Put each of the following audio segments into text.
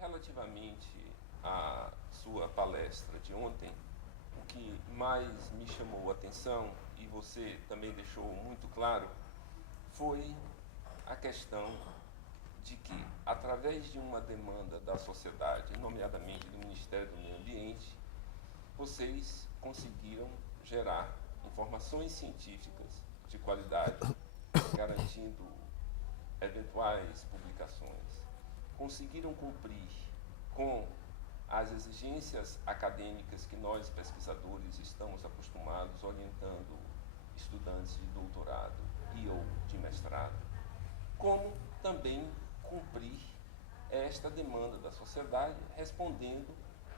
Relativamente à sua palestra de ontem, o que mais me chamou a atenção, e você também deixou muito claro, foi a questão de que, através de uma demanda da sociedade, nomeadamente do Ministério do Meio Ambiente, vocês conseguiram gerar informações científicas de qualidade, garantindo eventuais publicações, conseguiram cumprir com as exigências acadêmicas que nós pesquisadores estamos acostumados orientando estudantes de doutorado e ou de mestrado, como também cumprir esta demanda da sociedade, respondendo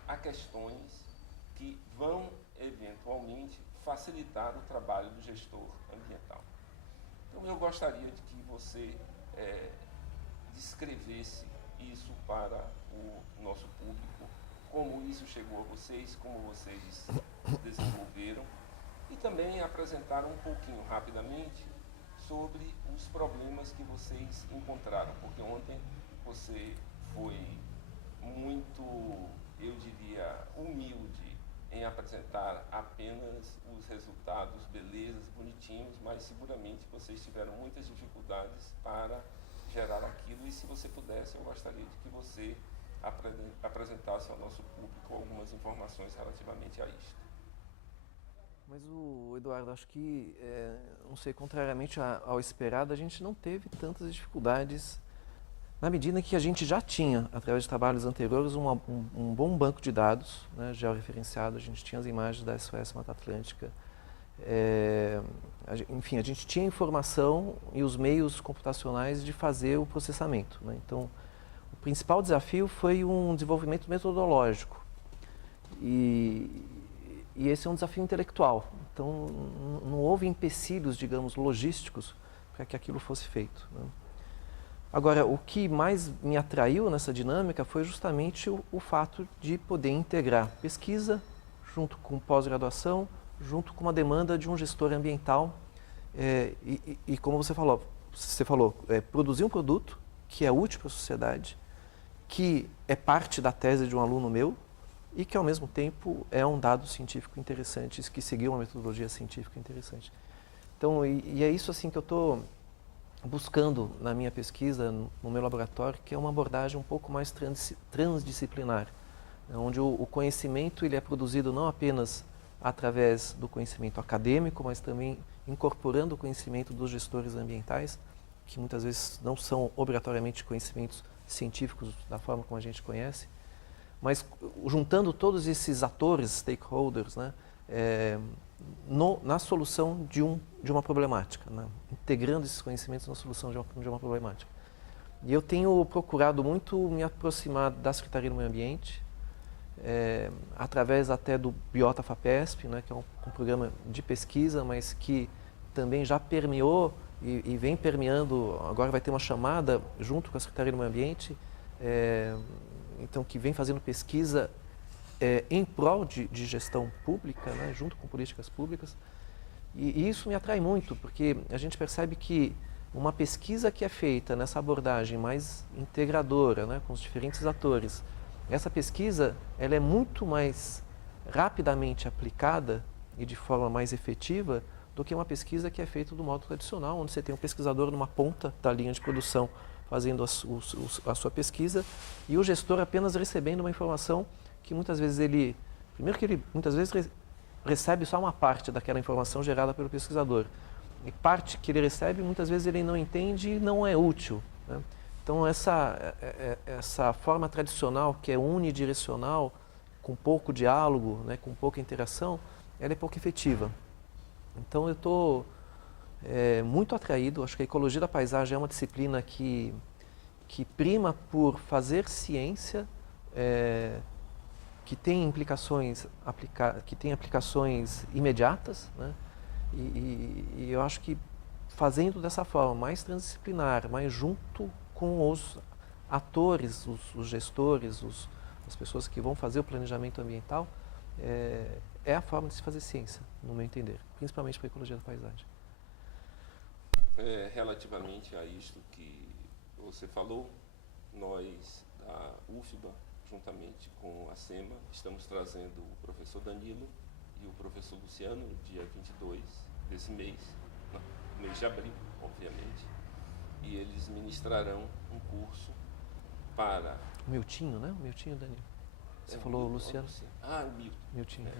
a questões que vão eventualmente facilitar o trabalho do gestor ambiental. Então eu gostaria de que você descrevesse isso para o nosso público, como isso chegou a vocês, como vocês desenvolveram, e também apresentar um pouquinho rapidamente sobre os problemas que vocês encontraram, porque ontem você foi muito, eu diria, humilde em apresentar apenas os resultados, belezas, bonitinhos, mas seguramente vocês tiveram muitas dificuldades para gerar aquilo, e se você pudesse, eu gostaria de que você apresentasse ao nosso público algumas informações relativamente a isto. Mas o Eduardo, acho que, não sei, contrariamente ao esperado, a gente não teve tantas dificuldades na medida que a gente já tinha, através de trabalhos anteriores, um bom banco de dados, né, georreferenciado. A gente tinha as imagens da SOS Mata Atlântica. Enfim, a gente tinha informação e os meios computacionais de fazer o processamento, né? Então, o principal desafio foi um desenvolvimento metodológico. E esse é um desafio intelectual. Então, não houve empecilhos, digamos, logísticos para que aquilo fosse feito, né? Agora, o que mais me atraiu nessa dinâmica foi justamente o fato de poder integrar pesquisa junto com pós-graduação, junto com uma demanda de um gestor ambiental e como você falou, produzir um produto que é útil para a sociedade, que é parte da tese de um aluno meu e que, ao mesmo tempo, é um dado científico interessante, que seguiu uma metodologia científica interessante. Então, e é isso assim que eu estou buscando na minha pesquisa, no meu laboratório, que é uma abordagem um pouco mais transdisciplinar, onde o conhecimento ele é produzido não apenas através do conhecimento acadêmico, mas também incorporando o conhecimento dos gestores ambientais, que muitas vezes não são obrigatoriamente conhecimentos científicos da forma como a gente conhece, mas juntando todos esses atores, stakeholders, né, na solução de uma problemática, né, integrando esses conhecimentos na solução de uma problemática. E eu tenho procurado muito me aproximar da Secretaria do Meio Ambiente, através até do Biota FAPESP, né, que é um programa de pesquisa, mas que também já permeou e vem permeando, agora vai ter uma chamada junto com a Secretaria do Meio Ambiente, então que vem fazendo pesquisa em prol de gestão pública, né, junto com políticas públicas, e isso me atrai muito, porque a gente percebe que uma pesquisa que é feita nessa abordagem mais integradora, né, com os diferentes atores, essa pesquisa ela é muito mais rapidamente aplicada e de forma mais efetiva do que uma pesquisa que é feita do modo tradicional, onde você tem um pesquisador numa ponta da linha de produção fazendo a sua pesquisa e o gestor apenas recebendo uma informação que muitas vezes primeiro que ele muitas vezes recebe só uma parte daquela informação gerada pelo pesquisador, e parte que ele recebe muitas vezes ele não entende e não é útil, né? Então essa forma tradicional, que é unidirecional, com pouco diálogo, né, com pouca interação, ela é pouco efetiva. Então eu estou muito atraído, acho que a ecologia da paisagem é uma disciplina que prima por fazer ciência, que tem aplicações imediatas, né? E eu acho que fazendo dessa forma mais transdisciplinar, mais junto com os atores, os gestores, as pessoas que vão fazer o planejamento ambiental, é a forma de se fazer ciência, no meu entender, principalmente para a ecologia da paisagem. Relativamente a isto que você falou, nós da IFBA, juntamente com a SEMA, estamos trazendo o professor Danilo e o professor Luciano, dia 22 desse mês, no mês de abril, obviamente, e eles ministrarão um curso para... O Miltinho, né? O Miltinho, Danilo. Você falou o Luciano? O Milton. Miltinho.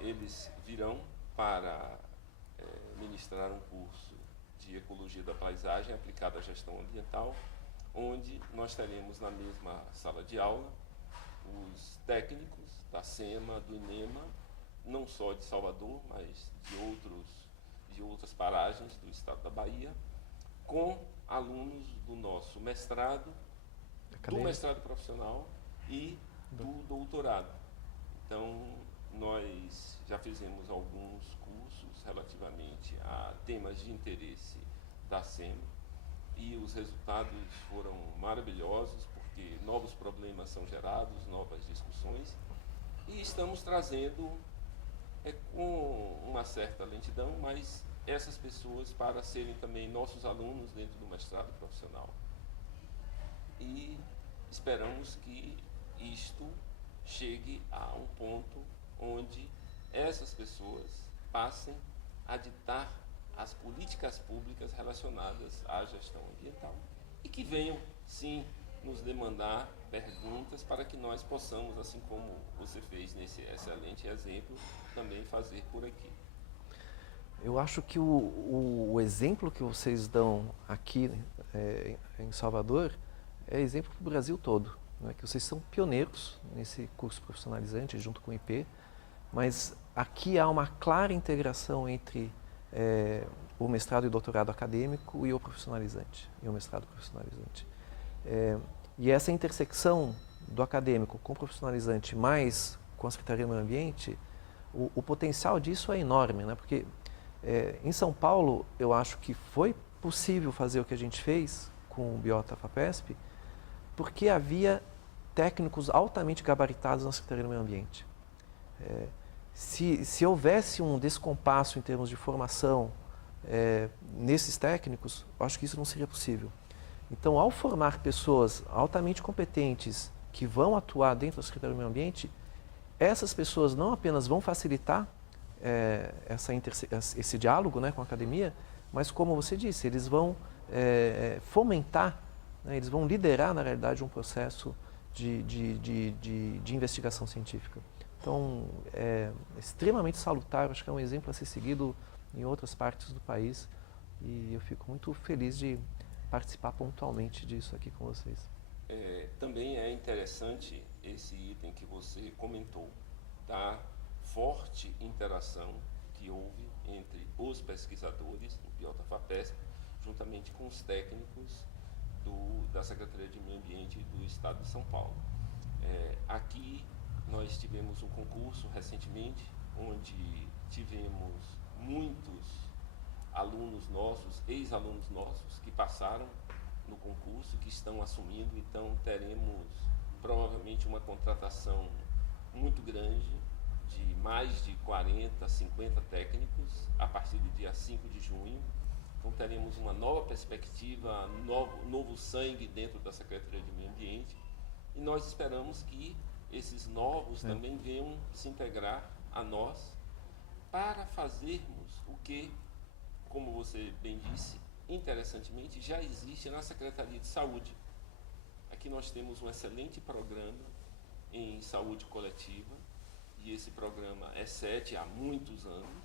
Eles virão para ministrar um curso de Ecologia da Paisagem aplicada à gestão ambiental, onde nós teremos na mesma sala de aula os técnicos da SEMA, do INEMA, não só de Salvador, mas de outras paragens do estado da Bahia, com alunos do nosso mestrado, do mestrado profissional e do doutorado. Então, nós já fizemos alguns cursos relativamente a temas de interesse da SEMA e os resultados foram maravilhosos, porque novos problemas são gerados, novas discussões, e estamos trazendo com uma certa lentidão, mas essas pessoas para serem também nossos alunos dentro do mestrado profissional. E esperamos que isto chegue a um ponto onde essas pessoas passem a ditar as políticas públicas relacionadas à gestão ambiental e que venham, sim, nos demandar perguntas para que nós possamos, assim como você fez nesse excelente exemplo, também fazer por aqui. Eu acho que o exemplo que vocês dão aqui em Salvador é exemplo para o Brasil todo, né? Que vocês são pioneiros nesse curso profissionalizante junto com o IP, mas aqui há uma clara integração entre o mestrado e doutorado acadêmico e o profissionalizante, e o mestrado profissionalizante. E essa intersecção do acadêmico com o profissionalizante mais com a Secretaria do Meio Ambiente, o potencial disso é enorme, né? Porque em São Paulo eu acho que foi possível fazer o que a gente fez com o Biota FAPESP, porque havia técnicos altamente gabaritados na Secretaria do Meio Ambiente. Se houvesse um descompasso em termos de formação nesses técnicos, eu acho que isso não seria possível. Então, ao formar pessoas altamente competentes que vão atuar dentro da Secretaria do Meio Ambiente, essas pessoas não apenas vão facilitar esse diálogo, né, com a academia, mas, como você disse, eles vão fomentar, né, eles vão liderar, na realidade, um processo de investigação científica. Então, é extremamente salutar, acho que é um exemplo a ser seguido em outras partes do país e eu fico muito feliz de participar pontualmente disso aqui com vocês. Também é interessante esse item que você comentou, da forte interação que houve entre os pesquisadores do Biota FAPESP, juntamente com os técnicos da Secretaria de Meio Ambiente do Estado de São Paulo. Aqui nós tivemos um concurso recentemente, onde tivemos muitos alunos nossos, ex-alunos nossos, que passaram no concurso, que estão assumindo, então teremos provavelmente uma contratação muito grande, de mais de 40, 50 técnicos, a partir do dia 5 de junho. Então teremos uma nova perspectiva, novo sangue dentro da Secretaria de Meio Ambiente, e nós esperamos que esses novos também venham se integrar a nós para fazermos o que, como você bem disse, interessantemente, já existe na Secretaria de Saúde. Aqui nós temos um excelente programa em saúde coletiva, e esse programa excede há muitos anos,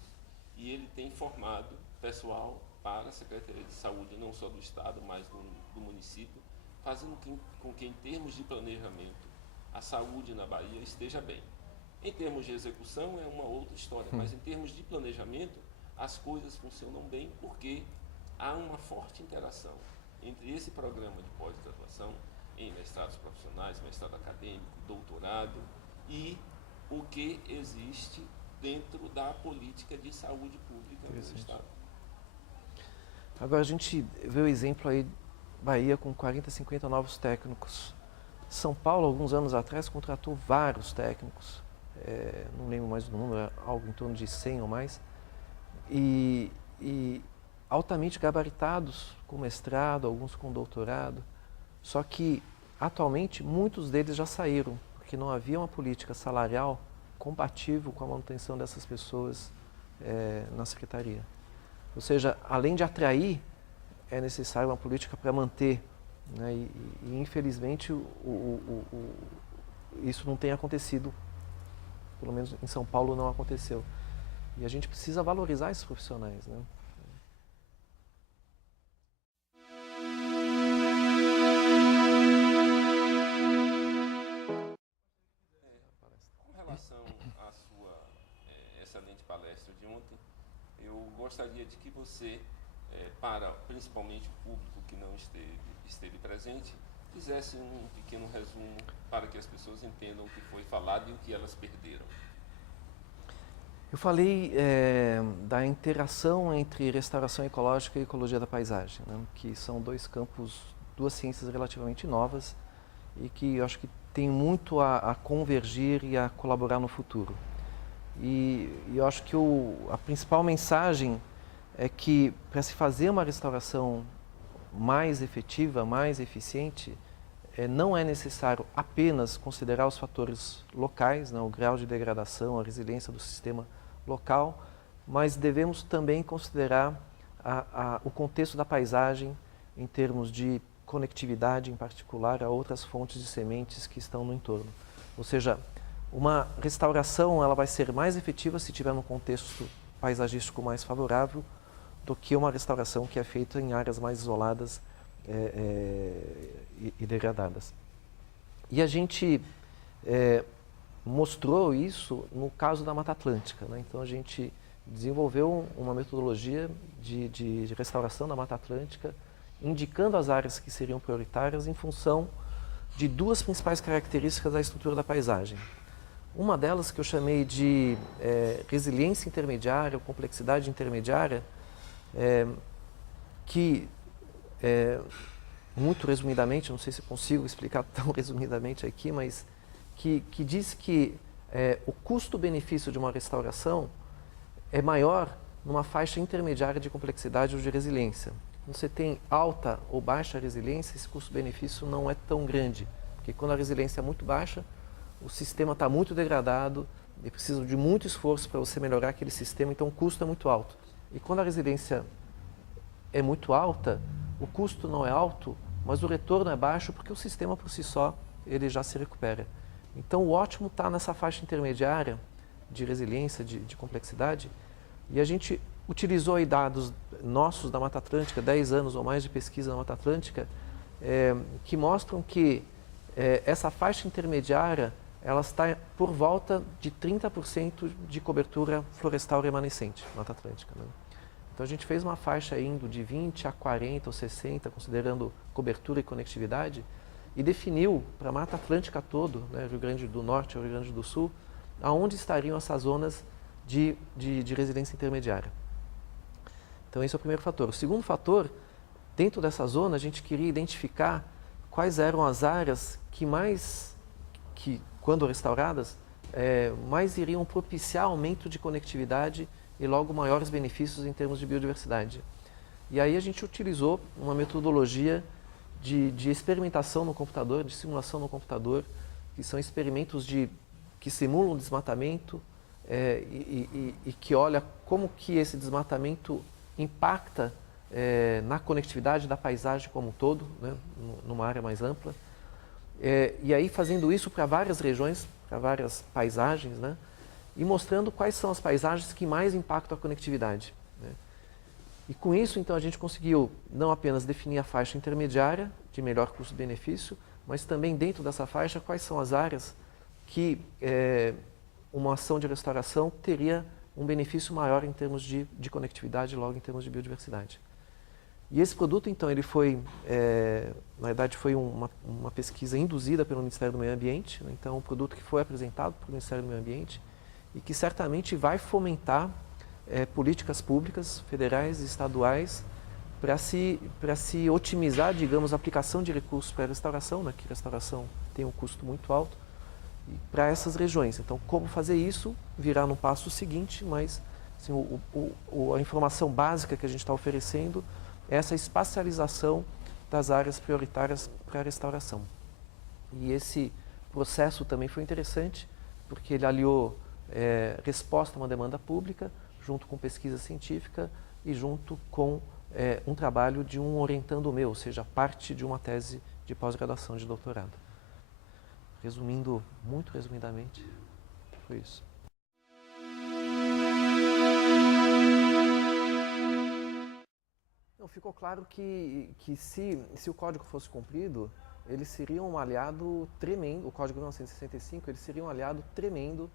e ele tem formado pessoal para a Secretaria de Saúde, não só do Estado, mas do município, fazendo com que, em termos de planejamento, a saúde na Bahia esteja bem. Em termos de execução é uma outra história, mas em termos de planejamento, as coisas funcionam bem porque há uma forte interação entre esse programa de pós-graduação em mestrados profissionais, mestrado acadêmico, doutorado e o que existe dentro da política de saúde pública do Estado. Agora a gente vê o exemplo aí, Bahia com 40, 50 novos técnicos. São Paulo, alguns anos atrás, contratou vários técnicos, não lembro mais do número, algo em torno de 100 ou mais, e altamente gabaritados, com mestrado, alguns com doutorado. Só que atualmente, muitos deles já saíram, porque não havia uma política salarial compatível com a manutenção dessas pessoas na secretaria. Ou seja, além de atrair, é necessário uma política para manter, né? E infelizmente isso não tem acontecido, pelo menos em São Paulo não aconteceu. E a gente precisa valorizar esses profissionais, né? Com relação à sua excelente palestra de ontem, eu gostaria de que você, para principalmente o público que não esteve presente, fizesse um pequeno resumo para que as pessoas entendam o que foi falado e o que elas perderam. Eu falei da interação entre restauração ecológica e ecologia da paisagem, né? Que são dois campos, duas ciências relativamente novas e que eu acho que tem muito a convergir e a colaborar no futuro. E eu acho que a principal mensagem é que para se fazer uma restauração mais efetiva, mais eficiente, não é necessário apenas considerar os fatores locais, né, o grau de degradação, a resiliência do sistema local, mas devemos também considerar o contexto da paisagem em termos de conectividade, em particular, a outras fontes de sementes que estão no entorno. Ou seja, uma restauração ela vai ser mais efetiva se tiver um contexto paisagístico mais favorável do que uma restauração que é feita em áreas mais isoladas e degradadas. E a gente mostrou isso no caso da Mata Atlântica, né? Então a gente desenvolveu uma metodologia de restauração da Mata Atlântica, indicando as áreas que seriam prioritárias em função de duas principais características da estrutura da paisagem. Uma delas que eu chamei de resiliência intermediária ou complexidade intermediária, que muito resumidamente, não sei se consigo explicar tão resumidamente aqui, mas que diz que o custo-benefício de uma restauração é maior numa faixa intermediária de complexidade ou de resiliência. Quando você tem alta ou baixa resiliência, esse custo-benefício não é tão grande, porque quando a resiliência é muito baixa, o sistema está muito degradado e precisa de muito esforço para você melhorar aquele sistema, então o custo é muito alto. E quando a resiliência é muito alta, o custo não é alto, mas o retorno é baixo porque o sistema por si só ele já se recupera. Então o ótimo está nessa faixa intermediária de resiliência, de complexidade, e a gente utilizou aí dados nossos da Mata Atlântica, 10 anos ou mais de pesquisa na Mata Atlântica, que mostram que essa faixa intermediária ela está por volta de 30% de cobertura florestal remanescente na Mata Atlântica, né? Então a gente fez uma faixa indo de 20 a 40 ou 60, considerando cobertura e conectividade, e definiu para a Mata Atlântica todo, né, Rio Grande do Norte e Rio Grande do Sul, aonde estariam essas zonas de resiliência intermediária. Então esse é o primeiro fator. O segundo fator, dentro dessa zona a gente queria identificar quais eram as áreas que quando restauradas, mais iriam propiciar aumento de conectividade e logo maiores benefícios em termos de biodiversidade. E aí a gente utilizou uma metodologia de experimentação no computador, de simulação no computador, que são experimentos que simulam desmatamento e que olha como que esse desmatamento impacta na conectividade da paisagem como um todo, né, numa área mais ampla. E aí fazendo isso para várias regiões, para várias paisagens, né, e mostrando quais são as paisagens que mais impactam a conectividade, né. E com isso, então, a gente conseguiu não apenas definir a faixa intermediária de melhor custo-benefício, mas também dentro dessa faixa quais são as áreas que uma ação de restauração teria um benefício maior em termos de conectividade, logo em termos de biodiversidade. E esse produto, então, ele foi, na verdade, foi uma pesquisa induzida pelo Ministério do Meio Ambiente, né? Então, um produto que foi apresentado pelo Ministério do Meio Ambiente e que certamente vai fomentar políticas públicas, federais e estaduais, para se otimizar, digamos, a aplicação de recursos para a restauração, né? Que a restauração tem um custo muito alto, para essas regiões. Então, como fazer isso virá no passo seguinte, mas assim, a informação básica que a gente está oferecendo é essa espacialização das áreas prioritárias para a restauração. E esse processo também foi interessante, porque ele aliou resposta a uma demanda pública, junto com pesquisa científica e junto com um trabalho de um orientando meu, ou seja, parte de uma tese de pós-graduação de doutorado. Resumindo, muito resumidamente, foi isso. Não, ficou claro que se o código fosse cumprido, ele seria um aliado tremendo, o Código de 1965, ele seria um aliado tremendo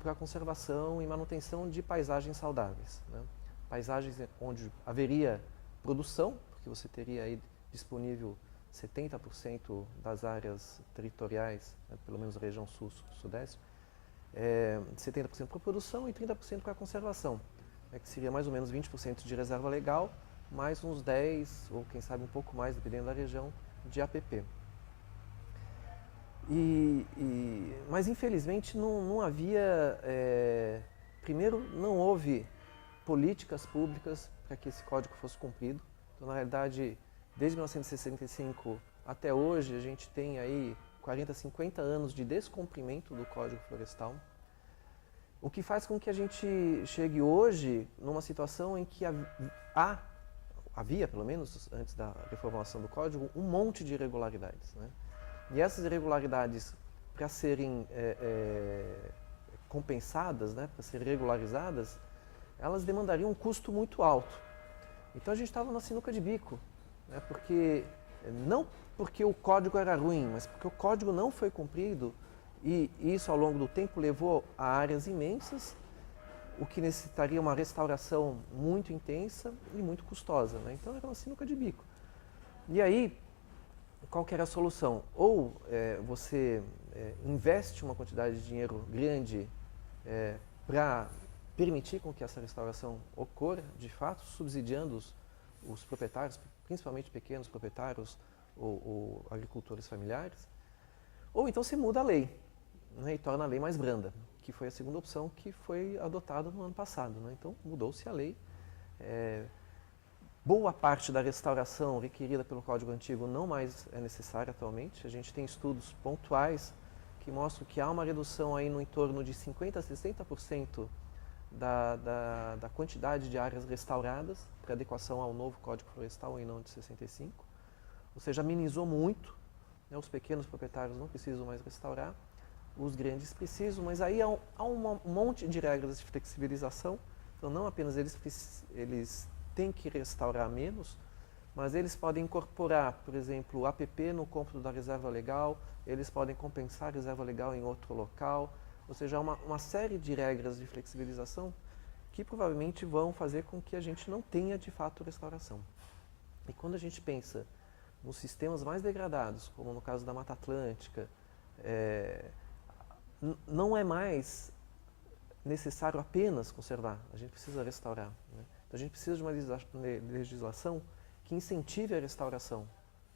para a conservação e manutenção de paisagens saudáveis, né? Paisagens onde haveria produção, porque você teria aí disponível 70% das áreas territoriais, né, pelo menos a região sul-sudeste, 70% para a produção e 30% para a conservação, né, que seria mais ou menos 20% de reserva legal, mais uns 10, ou quem sabe um pouco mais, dependendo da região, de APP. Mas infelizmente não havia, primeiro não houve políticas públicas para que esse código fosse cumprido. Então, na realidade, desde 1965 até hoje, a gente tem aí 40, 50 anos de descumprimento do Código Florestal, o que faz com que a gente chegue hoje numa situação em que havia, pelo menos antes da reformulação do Código, um monte de irregularidades, né? E essas irregularidades, para serem compensadas, né, para serem regularizadas, elas demandariam um custo muito alto. Então a gente estava na sinuca de bico, né, não porque o código era ruim, mas porque o código não foi cumprido e isso ao longo do tempo levou a áreas imensas, o que necessitaria uma restauração muito intensa e muito custosa, né? Então era uma sinuca de bico. E aí, qual que era a solução? Ou você investe uma quantidade de dinheiro grande para permitir com que essa restauração ocorra, de fato, subsidiando os proprietários, principalmente pequenos proprietários ou agricultores familiares, ou então você muda a lei, né, e torna a lei mais branda, que foi a segunda opção que foi adotada no ano passado, né? Então mudou-se a lei. Boa parte da restauração requerida pelo Código Antigo não mais é necessária atualmente. A gente tem estudos pontuais que mostram que há uma redução aí no entorno de 50% a 60% da quantidade de áreas restauradas para adequação ao novo Código Florestal em não de 65. Ou seja, amenizou muito, né? Os pequenos proprietários não precisam mais restaurar, os grandes precisam, mas aí há um monte de regras de flexibilização. Então não apenas eles têm que restaurar menos, mas eles podem incorporar, por exemplo, o APP no cômputo da reserva legal, eles podem compensar a reserva legal em outro local, ou seja, há uma série de regras de flexibilização que provavelmente vão fazer com que a gente não tenha de fato restauração. E quando a gente pensa nos sistemas mais degradados, como no caso da Mata Atlântica, não é mais necessário apenas conservar, a gente precisa restaurar, né? Então a gente precisa de uma legislação que incentive a restauração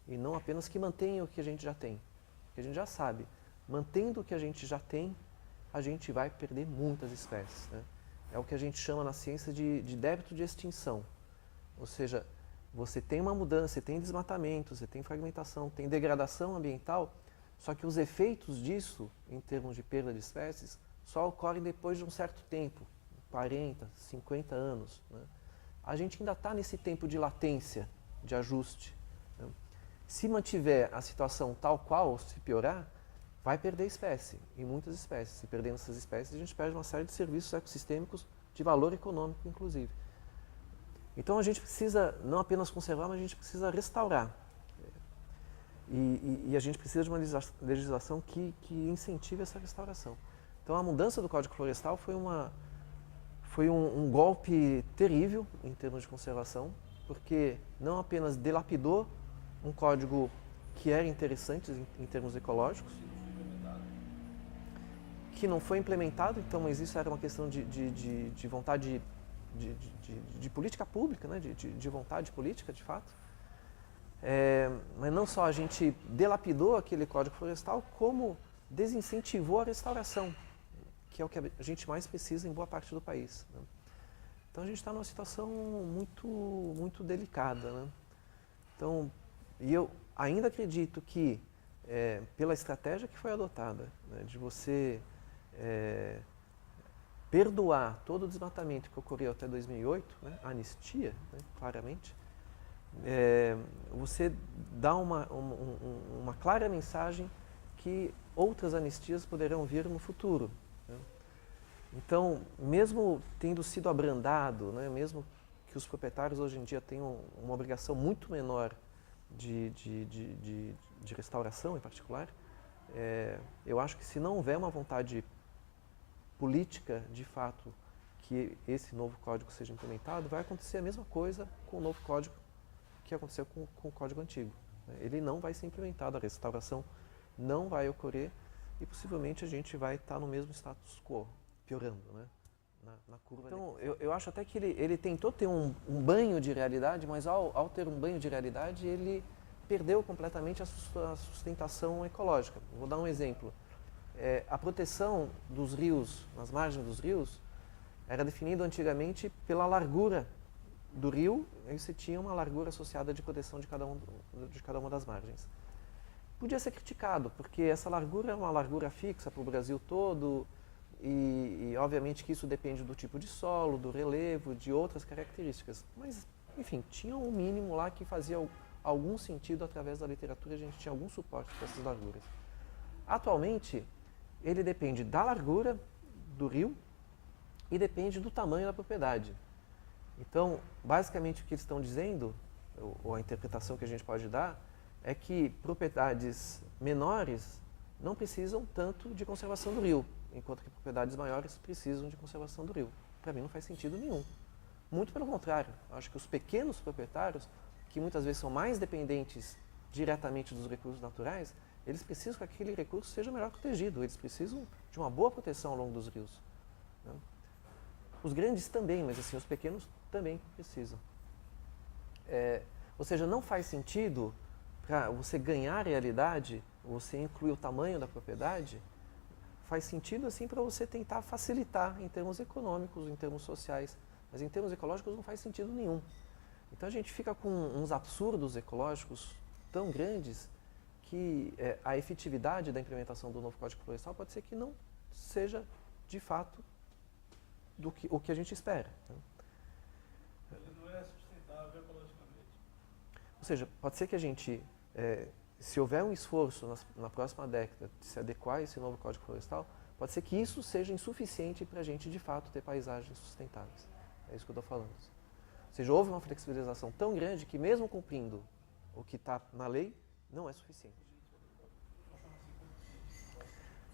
e não apenas que mantenha o que a gente já tem. Porque a gente já sabe, mantendo o que a gente já tem, a gente vai perder muitas espécies, né? É o que a gente chama na ciência de débito de extinção. Ou seja, você tem uma mudança, você tem desmatamento, você tem fragmentação, tem degradação ambiental, só que os efeitos disso, em termos de perda de espécies, só ocorrem depois de um certo tempo, 40, 50 anos, né? A gente ainda está nesse tempo de latência, de ajuste, né? Se mantiver a situação tal qual, ou se piorar, vai perder espécie, e muitas espécies. Se perdendo essas espécies, a gente perde uma série de serviços ecossistêmicos de valor econômico, inclusive. Então a gente precisa não apenas conservar, mas a gente precisa restaurar. E a gente precisa de uma legislação que incentive essa restauração. Então a mudança do Código Florestal foi um golpe terrível em termos de conservação, porque não apenas dilapidou um código que era interessante em termos ecológicos, que não foi implementado, então, mas isso era uma questão de vontade de política pública, né? de vontade política, de fato. Mas não só a gente dilapidou aquele Código Florestal, como desincentivou a restauração, que é o que a gente mais precisa em boa parte do país, né? Então a gente está numa situação muito delicada, né? Então, e eu ainda acredito que pela estratégia que foi adotada, né, de você perdoar todo o desmatamento que ocorreu até 2008, né, a anistia, né, claramente, você dá uma clara mensagem que outras anistias poderão vir no futuro. Né? Então, mesmo tendo sido abrandado, né, mesmo que os proprietários hoje em dia tenham uma obrigação muito menor de restauração em particular, eu acho que se não houver uma vontade política, de fato, que esse novo código seja implementado, vai acontecer a mesma coisa com o novo código que aconteceu com o código antigo. Ele não vai ser implementado, a restauração não vai ocorrer e possivelmente a gente vai estar no mesmo status quo, piorando, né? Na curva. Então, eu acho até que ele tentou ter um banho de realidade, mas ao ter um banho de realidade, ele perdeu completamente a sustentação ecológica. Vou dar um exemplo. A proteção dos rios, nas margens dos rios, era definida antigamente pela largura do rio, aí você tinha uma largura associada de proteção de cada uma das margens. Podia ser criticado, porque essa largura é uma largura fixa para o Brasil todo, e obviamente que isso depende do tipo de solo, do relevo, de outras características. Mas, enfim, tinha um mínimo lá que fazia algum sentido através da literatura, a gente tinha algum suporte para essas larguras. Atualmente, ele depende da largura do rio e depende do tamanho da propriedade. Então, basicamente o que eles estão dizendo, ou a interpretação que a gente pode dar, é que propriedades menores não precisam tanto de conservação do rio, enquanto que propriedades maiores precisam de conservação do rio. Para mim não faz sentido nenhum. Muito pelo contrário, acho que os pequenos proprietários, que muitas vezes são mais dependentes diretamente dos recursos naturais, eles precisam que aquele recurso seja melhor protegido, eles precisam de uma boa proteção ao longo dos rios. Né? Os grandes também, mas assim, os pequenos também precisam. Ou seja, não faz sentido para você ganhar realidade, você incluir o tamanho da propriedade, faz sentido assim para você tentar facilitar em termos econômicos, em termos sociais, mas em termos ecológicos não faz sentido nenhum. Então a gente fica com uns absurdos ecológicos tão grandes que a efetividade da implementação do novo Código Florestal pode ser que não seja de fato o que a gente espera. Né? Ele não é sustentável ecologicamente. Ou seja, pode ser que a gente, se houver um esforço na próxima década de se adequar a esse novo Código Florestal, pode ser que isso seja insuficiente para a gente, de fato, ter paisagens sustentáveis. É isso que eu estou falando. Ou seja, houve uma flexibilização tão grande que, mesmo cumprindo o que está na lei, não é suficiente.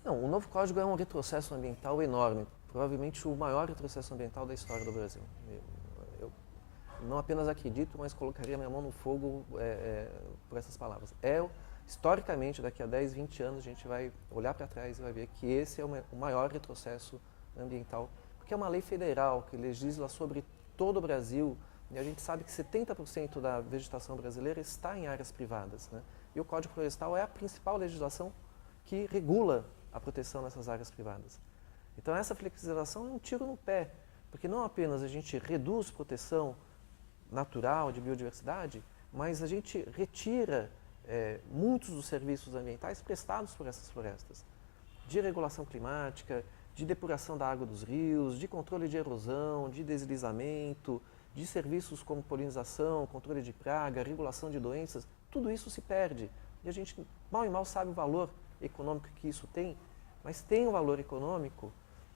Não, o novo código é um retrocesso ambiental enorme, provavelmente o maior retrocesso ambiental da história do Brasil. Eu não apenas acredito, mas colocaria minha mão no fogo por essas palavras. Historicamente, daqui a 10, 20 anos, a gente vai olhar para trás e vai ver que esse é o maior retrocesso ambiental, porque é uma lei federal que legisla sobre todo o Brasil, e a gente sabe que 70% da vegetação brasileira está em áreas privadas. Né? E o Código Florestal é a principal legislação que regula a proteção nessas áreas privadas. Então essa flexibilização é um tiro no pé, porque não apenas a gente reduz proteção natural de biodiversidade, mas a gente retira muitos dos serviços ambientais prestados por essas florestas, de regulação climática, de depuração da água dos rios, de controle de erosão, de deslizamento, de serviços como polinização, controle de praga, regulação de doenças, tudo isso se perde. E a gente mal e mal sabe o valor econômico que isso tem, mas tem um valor econômico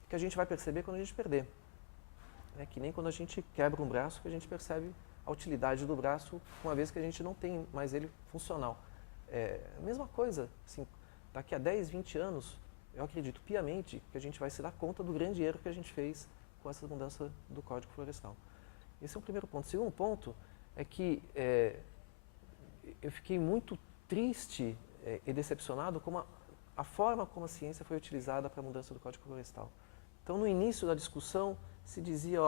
que a gente vai perceber quando a gente perder. É que nem quando a gente quebra um braço que a gente percebe a utilidade do braço, uma vez que a gente não tem mais ele funcional. A mesma coisa, assim, daqui a 10, 20 anos, eu acredito piamente que a gente vai se dar conta do grande erro que a gente fez com essa mudança do Código Florestal. Esse é o primeiro ponto. O segundo ponto é que eu fiquei muito triste e decepcionado com a forma como a ciência foi utilizada para a mudança do Código Florestal. Então, no início da discussão, se dizia,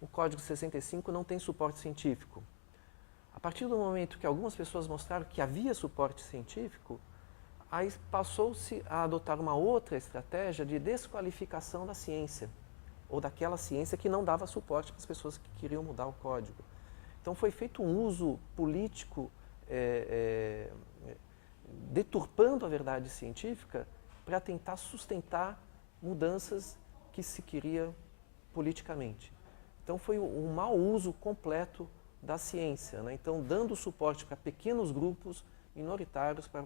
o Código 65 não tem suporte científico. A partir do momento que algumas pessoas mostraram que havia suporte científico, aí passou-se a adotar uma outra estratégia de desqualificação da ciência, ou daquela ciência que não dava suporte para as pessoas que queriam mudar o código. Então foi feito um uso político deturpando a verdade científica para tentar sustentar mudanças que se queria politicamente. Então foi um mau uso completo da ciência, né? Então dando suporte para pequenos grupos minoritários para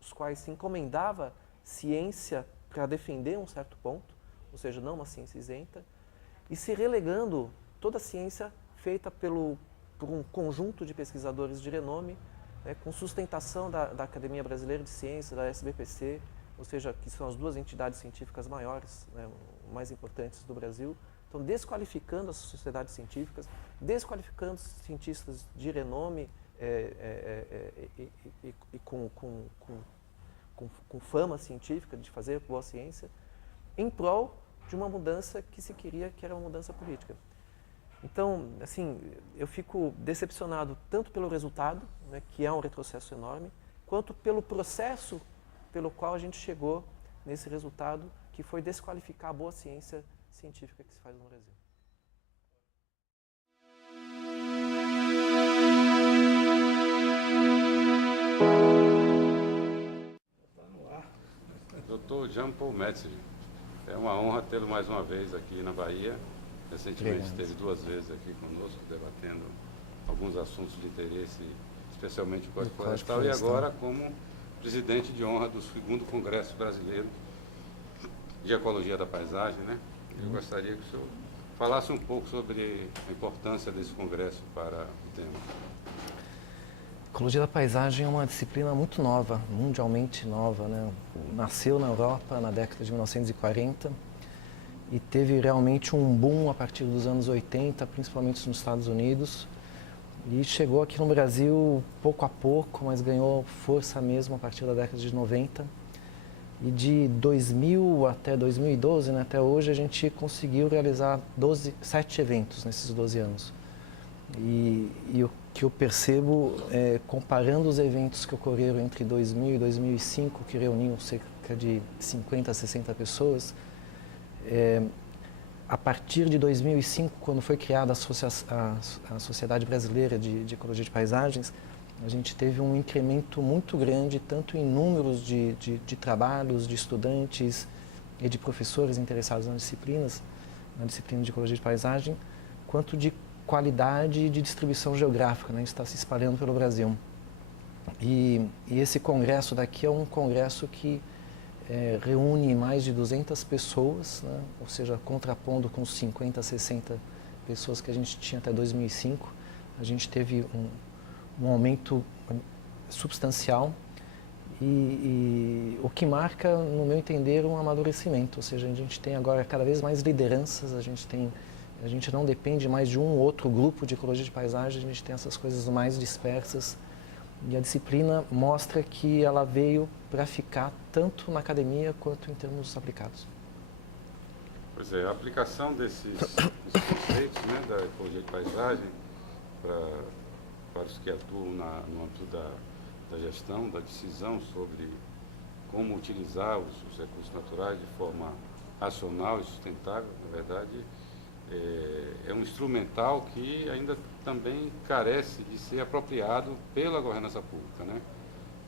os quais se encomendava ciência para defender um certo ponto, ou seja, não uma ciência isenta, e se relegando toda a ciência feita por um conjunto de pesquisadores de renome, né, com sustentação da Academia Brasileira de Ciências, da SBPC, ou seja, que são as duas entidades científicas maiores, né, mais importantes do Brasil. Então, desqualificando as sociedades científicas, desqualificando cientistas de renome e com fama científica de fazer boa ciência, em prol de uma mudança que se queria, que era uma mudança política. Então, assim, eu fico decepcionado tanto pelo resultado, né, que é um retrocesso enorme, quanto pelo processo pelo qual a gente chegou nesse resultado, que foi desqualificar a boa ciência científica que se faz no Brasil. Dr. Jean Paul Metzger, é uma honra tê-lo mais uma vez aqui na Bahia. Recentemente esteve 2 vezes aqui conosco, debatendo alguns assuntos de interesse, especialmente o Código Florestal, e agora como presidente de honra do 2º Congresso Brasileiro de Ecologia da Paisagem, né? Eu gostaria que o senhor falasse um pouco sobre a importância desse congresso para o tema. Ecologia da paisagem é uma disciplina muito nova, mundialmente nova, né? Nasceu na Europa na década de 1940 e teve realmente um boom a partir dos anos 80, principalmente nos Estados Unidos, e chegou aqui no Brasil pouco a pouco, mas ganhou força mesmo a partir da década de 90. E de 2000 até 2012, né, até hoje, a gente conseguiu realizar 7 eventos nesses 12 anos. E o que eu percebo, comparando os eventos que ocorreram entre 2000 e 2005, que reuniam cerca de 50 a 60 pessoas, a partir de 2005, quando foi criada a Sociedade Brasileira de Ecologia de Paisagens, a gente teve um incremento muito grande, tanto em números de trabalhos, de estudantes e de professores interessados na disciplina de Ecologia de Paisagem, quanto de qualidade e de distribuição geográfica, né? Isso está se espalhando pelo Brasil. E esse congresso daqui é um congresso que reúne mais de 200 pessoas, né? Ou seja, contrapondo com os 50, 60 pessoas que a gente tinha até 2005, a gente teve um aumento substancial e o que marca, no meu entender, um amadurecimento, ou seja, a gente tem agora cada vez mais lideranças, a gente não depende mais de um ou outro grupo de ecologia de paisagem, a gente tem essas coisas mais dispersas e a disciplina mostra que ela veio para ficar tanto na academia quanto em termos aplicados. Pois é, a aplicação desses conceitos, né, da ecologia de paisagem para os que atuam no âmbito da gestão, da decisão sobre como utilizar os recursos naturais de forma racional e sustentável, na verdade, é um instrumental que ainda também carece de ser apropriado pela governança pública, né?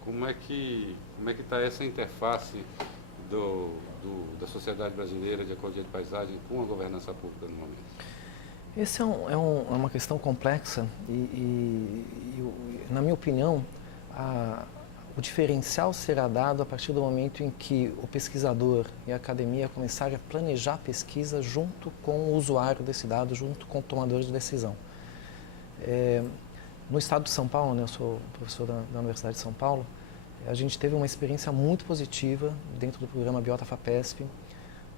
Como é que está essa interface da Sociedade Brasileira de Ecologia de Paisagem com a governança pública no momento? Essa é uma questão complexa e, na minha opinião, o diferencial será dado a partir do momento em que o pesquisador e a academia começarem a planejar a pesquisa junto com o usuário desse dado, junto com o tomador de decisão. No estado de São Paulo, né, eu sou professor da Universidade de São Paulo, a gente teve uma experiência muito positiva dentro do programa Biota-FAPESP,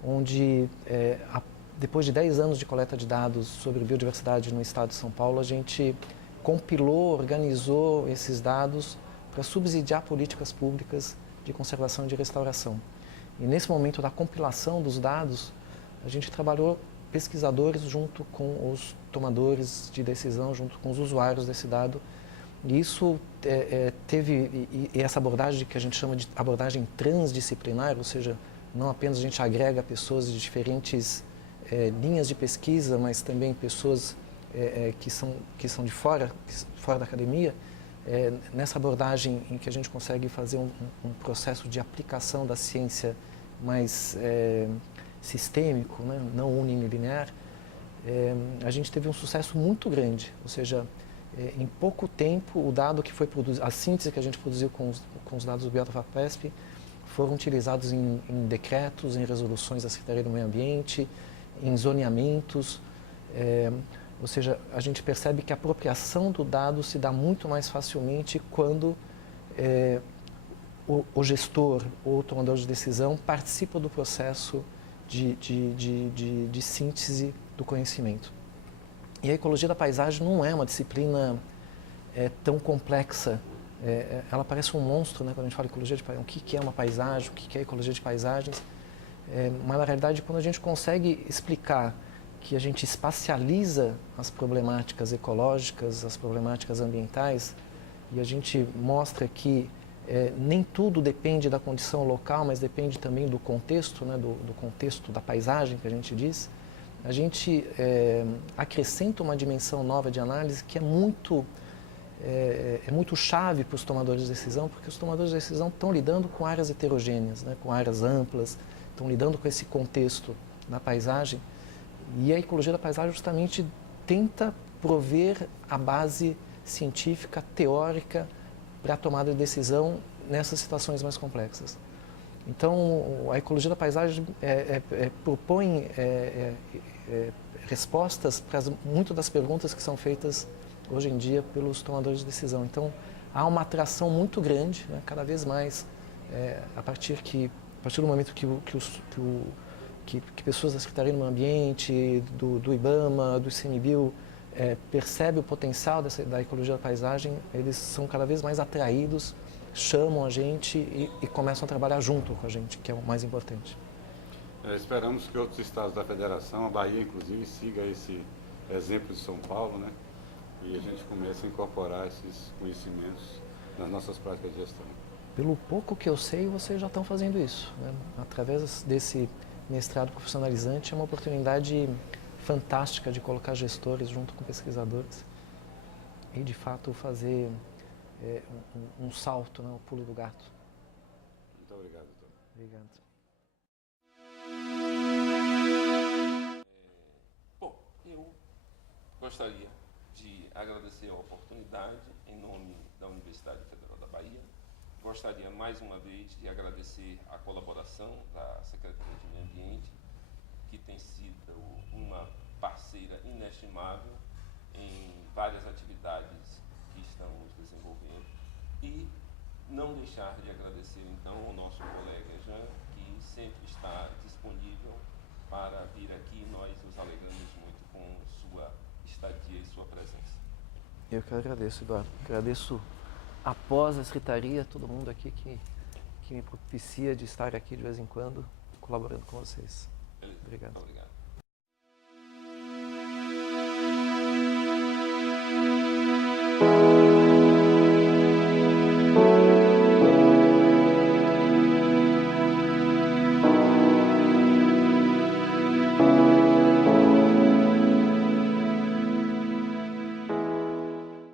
onde depois de 10 anos de coleta de dados sobre biodiversidade no estado de São Paulo, a gente compilou, organizou esses dados para subsidiar políticas públicas de conservação e de restauração. E nesse momento da compilação dos dados, a gente trabalhou pesquisadores junto com os tomadores de decisão, junto com os usuários desse dado. E isso teve essa abordagem que a gente chama de abordagem transdisciplinar, ou seja, não apenas a gente agrega pessoas de diferentes linhas de pesquisa, mas também pessoas que são de fora da academia, nessa abordagem em que a gente consegue fazer um processo de aplicação da ciência mais sistêmico, né, não unilinear, a gente teve um sucesso muito grande. Ou seja, em pouco tempo, o dado que foi produzido, a síntese que a gente produziu com os dados do Biota-FAPESP foram utilizados em decretos, em resoluções da Secretaria do Meio Ambiente, em zoneamentos. Ou seja, a gente percebe que a apropriação do dado se dá muito mais facilmente quando o gestor ou o tomador de decisão participa do processo de síntese do conhecimento. E a ecologia da paisagem não é uma disciplina tão complexa. Ela parece um monstro, né, quando a gente fala de ecologia de paisagem. O que é uma paisagem, o que é ecologia de paisagens. Mas, na realidade, quando a gente consegue explicar que a gente espacializa as problemáticas ecológicas, as problemáticas ambientais, e a gente mostra que nem tudo depende da condição local, mas depende também do contexto, né, do contexto da paisagem, que a gente diz, a gente acrescenta uma dimensão nova de análise que é muito chave para os tomadores de decisão, porque os tomadores de decisão estão lidando com áreas heterogêneas, né, com áreas amplas, estão lidando com esse contexto da paisagem, e a ecologia da paisagem justamente tenta prover a base científica, teórica, para a tomada de decisão nessas situações mais complexas. Então, a ecologia da paisagem propõe respostas para muitas das perguntas que são feitas hoje em dia pelos tomadores de decisão. Então, há uma atração muito grande, né, cada vez mais, a partir do momento que pessoas da Secretaria do Meio Ambiente, do IBAMA, do ICMBio, percebem o potencial da ecologia da paisagem, eles são cada vez mais atraídos, chamam a gente e começam a trabalhar junto com a gente, que é o mais importante. Esperamos que outros estados da federação, a Bahia inclusive, siga esse exemplo de São Paulo, né? E a gente comece a incorporar esses conhecimentos nas nossas práticas de gestão. Pelo pouco que eu sei, vocês já estão fazendo isso, né? Através desse mestrado profissionalizante, é uma oportunidade fantástica de colocar gestores junto com pesquisadores e, de fato, fazer um salto, né, o pulo do gato. Muito obrigado, doutor. Obrigado. Bom, eu gostaria de agradecer a oportunidade em nome da Universidade Federal da Bahia. Gostaria mais uma vez de agradecer a colaboração da Secretaria de Meio Ambiente, que tem sido uma parceira inestimável em várias atividades que estamos desenvolvendo, e não deixar de agradecer então ao nosso colega Jean, que sempre está disponível para vir aqui. Nós nos alegramos muito com sua estadia e sua presença. Eu que agradeço, Eduardo. Agradeço após a secretaria, todo mundo aqui que me propicia de estar aqui de vez em quando, colaborando com vocês. Beleza. Obrigado. Obrigado.